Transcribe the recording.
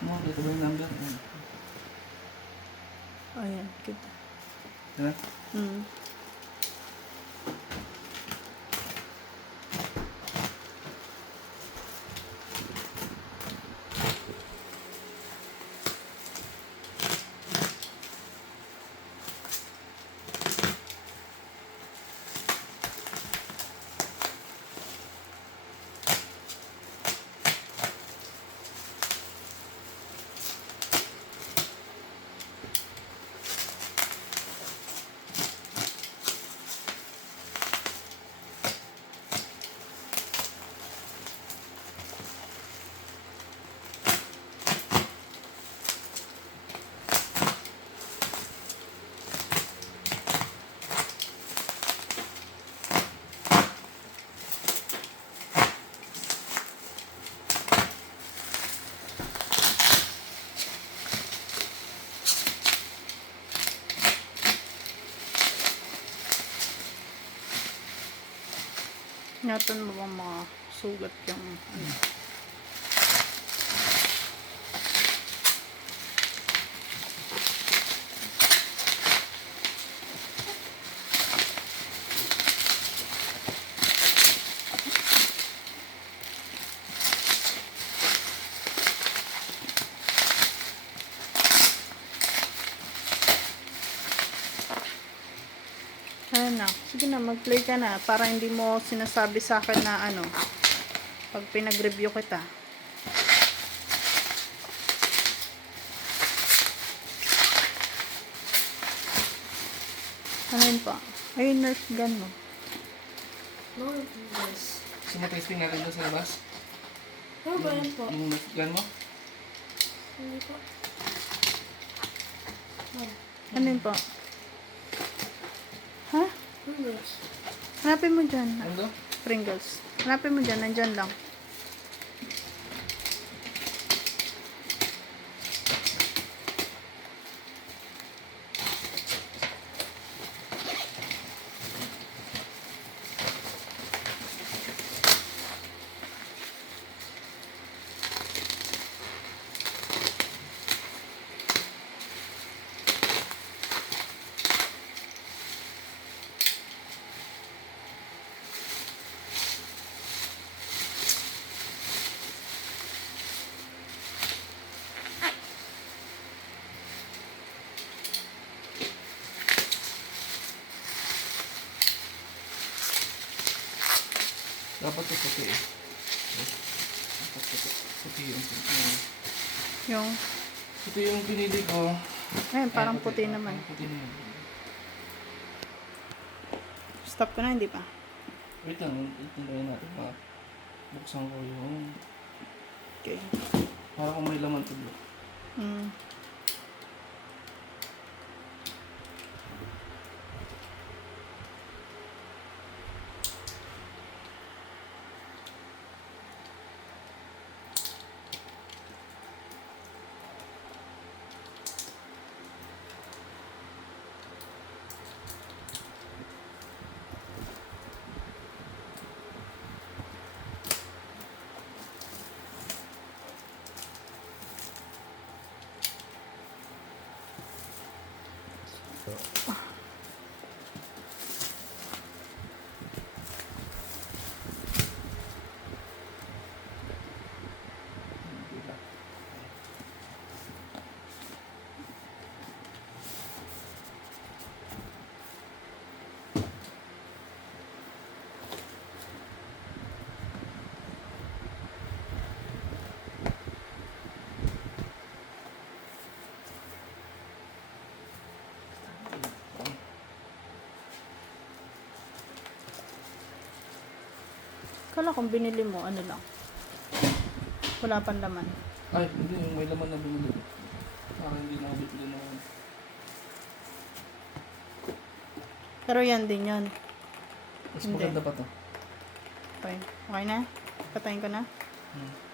Mo, dito ba yung number? Ayan, kita. Ha? Hmm. Ingatan mo bang mga sugat yung ano? Ayan na. Sige na, mag-play ka na para hindi mo sinasabi sa akin na ano, pag pinag-review kita. Ano yun pa? Ayun, Nerf gun mo. No, yes. So, matesting natin doon sa labas? Ano ba yan po? Yung gun mo? Hindi po. Ano yun pa? Ha? Yes. Hanapin mo dyan. Ano? Pringles. Hanapin mo dyan. Nandyan lang. Dapat ito puti eh. Dapat puti yung Yung, puti yung pinili ko. ayun, parang puti Parang naman. puti na yun. Stop ko na, hindi pa. Wait lang, itindahin natin. Buksan ko yung... Okay. Para kung may laman tulo. Hmm. Kala kung binili mo, ano lang. Wala pang laman. Ay, hindi. Yung may laman na bumili. Parang hindi nakabitli na. Pero yan din yan. Mas Hindi. maganda pa to. Okay. Okay na? Patayin ko na? Hmm.